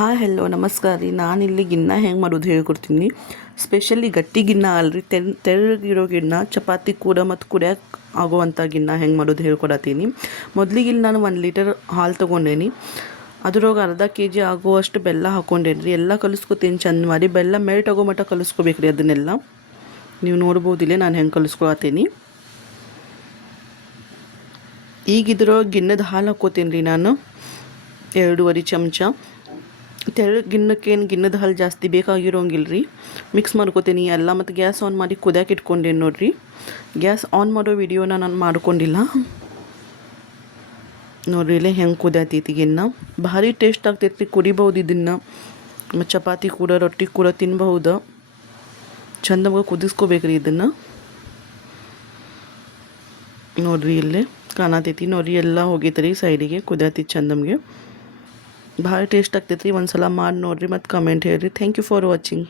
Hi hello ನಮಸ್ಕಾರ ರೀ. ನಾನಿಲ್ಲಿ ಗಿನ್ನ ಹೆಂಗೆ ಮಾಡೋದು ಹೇಳ್ಕೊಡ್ತೀನಿ. ಸ್ಪೆಷಲಿ ಗಟ್ಟಿ ಗಿನ್ನ ಅಲ್ರಿ, ತೆಳ್ಳಗಿರೋ ಗಿನ್ನ, ಚಪಾತಿ ಕೂಡ ಮತ್ತು ಕುಡಿಯೋಕೆ ಆಗುವಂಥ ಗಿನ್ನ ಹೆಂಗೆ ಮಾಡೋದು ಹೇಳ್ಕೊಡತ್ತೀನಿ. ಮೊದಲಿಗೆ ಇಲ್ಲಿ ನಾನು 1 ಲೀಟರ್ ಹಾಲು ತೊಗೊಂಡೇನಿ. ಅದ್ರೊಳಗೆ ಅರ್ಧ kg ಆಗುವಷ್ಟು ಬೆಲ್ಲ ಹಾಕ್ಕೊಂಡೇನಿ ರೀ. ಎಲ್ಲ ಕಲಿಸ್ಕೊತೀನಿ ಚಂದ ಮಾಡಿ. ಬೆಲ್ಲ ಮೆಲ್ಟ್ ಆಗೋ ಮಟ್ಟ ಕಲಿಸ್ಕೋಬೇಕು ರೀ. ಅದನ್ನೆಲ್ಲ ನೀವು ನೋಡ್ಬೋದಿಲ್ಲ ನಾನು ಹೆಂಗೆ ಕಲಿಸ್ಕೊಳತ್ತೀನಿ. ಈಗ ಇದ್ರೊಳಗೆ ಗಿನ್ನದ ಹಾಲು ಹಾಕ್ಕೋತೀನಿ ರೀ. ನಾನು 2.5 ಚಮಚ. ಗಿನ್ನಕ್ಕೇನು ಗಿನ್ನದ ಹಾಲು ಜಾಸ್ತಿ ಬೇಕಾಗಿರೋಂಗಿಲ್ಲ ರೀ. ಮಿಕ್ಸ್ ಮಾಡ್ಕೋತೀನಿ ಎಲ್ಲ. ಮತ್ತು ಗ್ಯಾಸ್ ಆನ್ ಮಾಡಿ ಕುದಿಯೋಕೆ ಇಟ್ಕೊಂಡೇನಿ ನೋಡಿರಿ. ಗ್ಯಾಸ್ ಆನ್ ಮಾಡೋ ವಿಡಿಯೋನ ನಾನು ಮಾಡ್ಕೊಂಡಿಲ್ಲ ನೋಡ್ರಿ. ಇಲ್ಲೇ ಹೆಂಗೆ ಕುದಿಯತೈತಿ ಗಿನ್ನ. ಭಾರಿ ಟೇಸ್ಟ್ ಆಗ್ತೈತಿ. ಕುಡಿಬಹುದು ಇದನ್ನು. ಮತ್ತು ಚಪಾತಿ ಕೂಡ ರೊಟ್ಟಿ ಕೂಡ ತಿನ್ಬಹುದು. ಚಂದವಾಗಿ ಕುದಿಸ್ಕೋಬೇಕ್ರಿ ಇದನ್ನು. ನೋಡಿರಿ ಇಲ್ಲೇ ಕಾಣತೈತಿ ನೋಡಿರಿ. ಎಲ್ಲ ಹೋಗೈತೆ ರೀ ಸೈಡಿಗೆ. ಕುದಿಯತೈತಿ ಚಂದಮ್ಗೆ. ಭಾಳ ಟೇಸ್ಟ್ ಆಗ್ತೈತಿ ರೀ. ಒಂದು ಸಲ ಮಾಡಿ ನೋಡಿರಿ ಮತ್ತು ಕಮೆಂಟ್ ಹೇಳಿರಿ. Thank you for watching.